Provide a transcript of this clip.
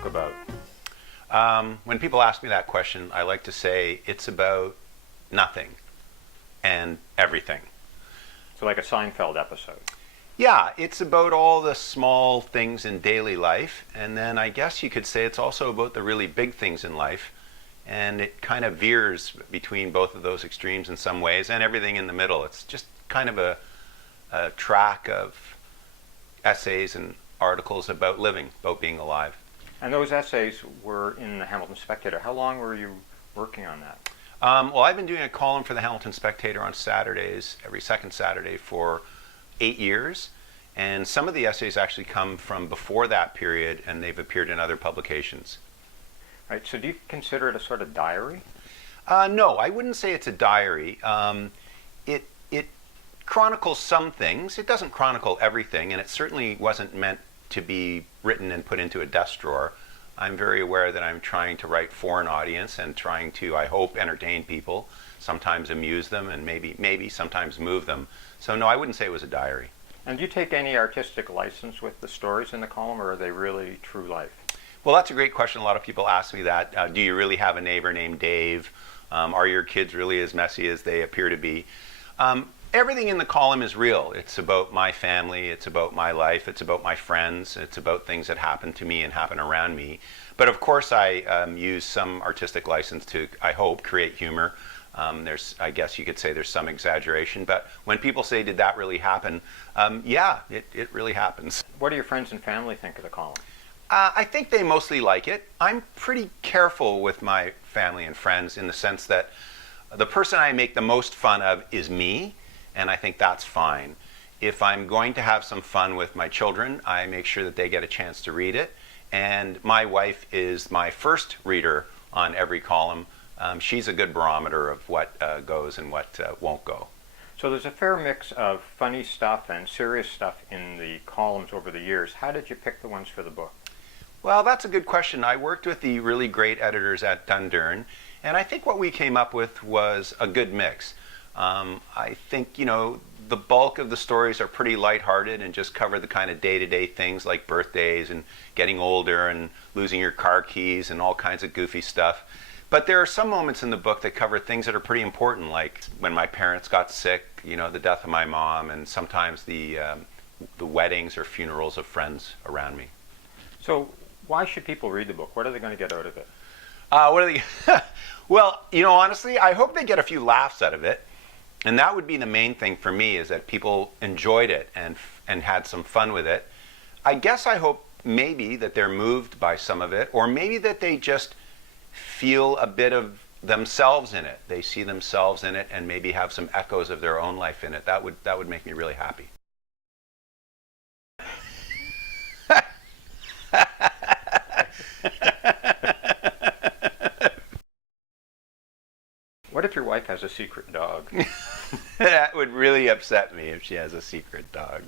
book about? When people ask me that question, I like to say it's about nothing and everything. So like a Seinfeld episode. Yeah, it's about all the small things in daily life, and then I guess you could say it's also about the really big things in life, and it kind of veers between both of those extremes in some ways, and everything in the middle. It's just kind of a track of essays and articles about living, about being alive. And those essays were in the Hamilton Spectator. How long were you working on that? Well, I've been doing a column for the Hamilton Spectator on Saturdays, every second Saturday, for 8 years, and some of the essays actually come from before that period, and they've appeared in other publications. Right. So do you consider it a sort of diary? No, I wouldn't say it's a diary. It chronicles some things. It doesn't chronicle everything, and it certainly wasn't meant to be written and put into a desk drawer. I'm very aware that I'm trying to write for an audience and trying to, I hope, entertain people, sometimes amuse them, and maybe sometimes move them. So no, I wouldn't say it was a diary. And do you take any artistic license with the stories in the column, or are they really true life? Well, that's a great question. A lot of people ask me that. Do you really have a neighbor named Dave? Are your kids really as messy as they appear to be? Everything in the column is real. It's about my family, it's about my life, it's about my friends, it's about things that happen to me and happen around me. But of course I use some artistic license to, I hope, create humor. I guess you could say there's some exaggeration, but when people say, did that really happen? Yeah, it really happens. What do your friends and family think of the column? I think they mostly like it. I'm pretty careful with my family and friends in the sense that the person I make the most fun of is me, and I think that's fine. If I'm going to have some fun with my children, I make sure that they get a chance to read it. And my wife is my first reader on every column. She's a good barometer of what goes and what won't go. So there's a fair mix of funny stuff and serious stuff in the columns over the years. How did you pick the ones for the book? Well, that's a good question. I worked with the really great editors at Dundurn, and I think what we came up with was a good mix. I think, the bulk of the stories are pretty lighthearted and just cover the kind of day-to-day things like birthdays and getting older and losing your car keys and all kinds of goofy stuff. But there are some moments in the book that cover things that are pretty important, like when my parents got sick, the death of my mom, and sometimes the weddings or funerals of friends around me. So why should people read the book? What are they going to get out of it? What are they? Well, honestly, I hope they get a few laughs out of it. And that would be the main thing for me, is that people enjoyed it and had some fun with it. I guess I hope maybe that they're moved by some of it, or maybe that they just feel a bit of themselves in it. They see themselves in it and maybe have some echoes of their own life in it. That would make me really happy. What if your wife has a secret dog? That would really upset me if she has a secret dog.